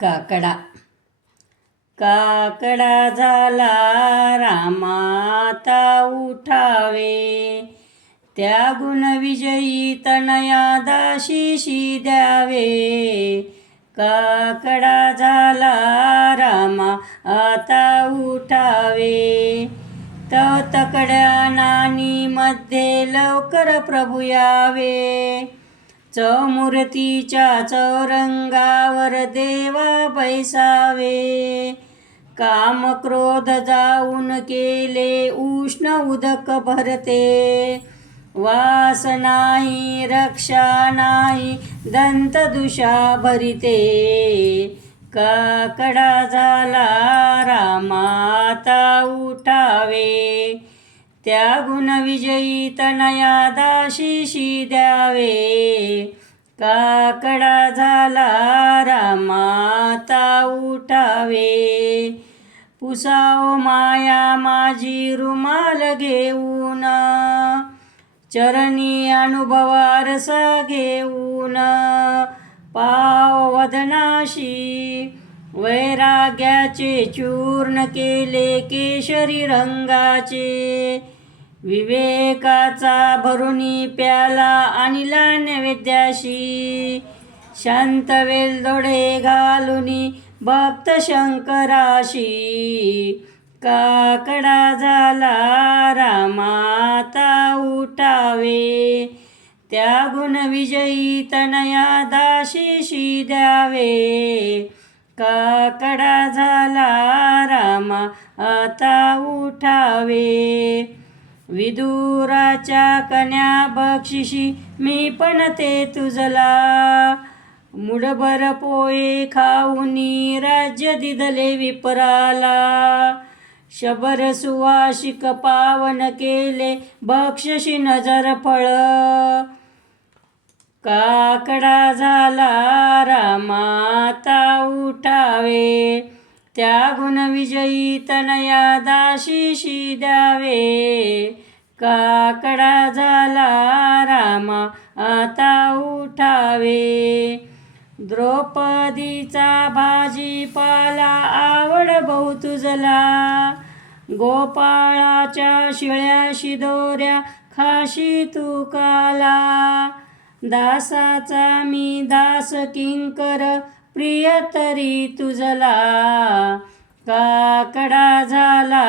काकडा काकडा झाला रामाता उठावे, त्या गुणविजयी तनया दाशीशी द्यावे. काकडा झाला रामा आता उठावे, तकड्या नानी मध्ये लवकर प्रभू यावे. चौमूर्तीच्या चौरंगावर देवा बैसावे, काम क्रोध जाऊन केले उष्ण उदक भरते. वास नाही रक्षा नाही दंतदुषा भरिते, काकडा झाला रामाता उठावे, त्या गुणविजयी तनया दाशीशी द्यावे. काकडा झाला रामाता उठावे, पुसाओ माया माझी रुमाल घेऊन, चरणी अनुभवारसा घेऊन. पाव वदनाशी वैराग्याचे चूर्ण केले केशरी रंगाचे, विवेकाचा भरुनी प्याला आणिला नैवेद्याशी. शांत वेलदोडे घालुनी भक्त शंकराशी, काकडा झाला रामाता उठावे, त्या गुणविजयी तनया दाशीशी द्यावे. काकडा झाला रामा आता उठावे, विदुराच्या कन्या बक्षिशी मी पण ते तुझला. मुठभर पोहे खाऊनी राज्य दिदले विपराला, शबर सुवासिक पावन केले बक्षिशी नजर फळ. काकडा झाला रामाता उठावे, त्या गुणविजयी तनया दाशीशी द्यावे. काकडा झाला रामा आता उठावे, द्रौपदीचा भाजीपाला आवड बहु तुझला. गोपाळाच्या शिळ्या शिदोऱ्या खाशी तू काला, दासाचा मी दास किंकर प्रिय तरी तुझला. काकडा झाला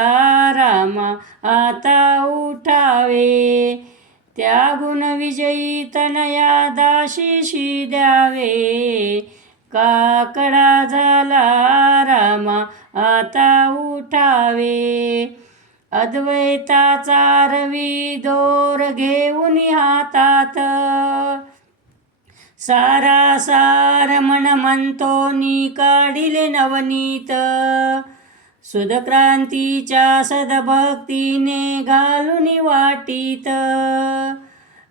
रामा आता उठावे, त्या गुणविजयी तनया दाशीशी द्यावे. काकडा झाला रामा आता उठावे, अद्वैताचा रवी दोर घेऊन हातात, सारासार मन म्हणतोनी काढिले नवनीत. सुधक्रांतीच्या सदभक्तीने घालून वाटीत,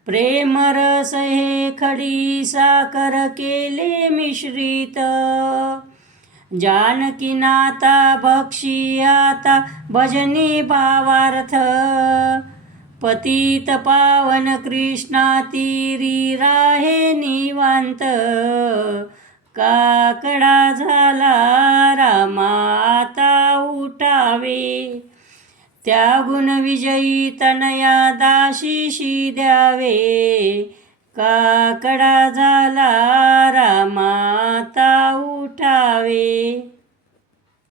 प्रेमरस हे खडी साखर केले मिश्रित. जानकीनाथा भक्षी आता भजनी भावार्थ, पतित पावन कृष्णा तीरी राहे निवांत. काकडा झाला रामाता उठावे, त्या गुणविजयी तनया दाशीशी द्यावे. काकडा झाला रामाता उठावे.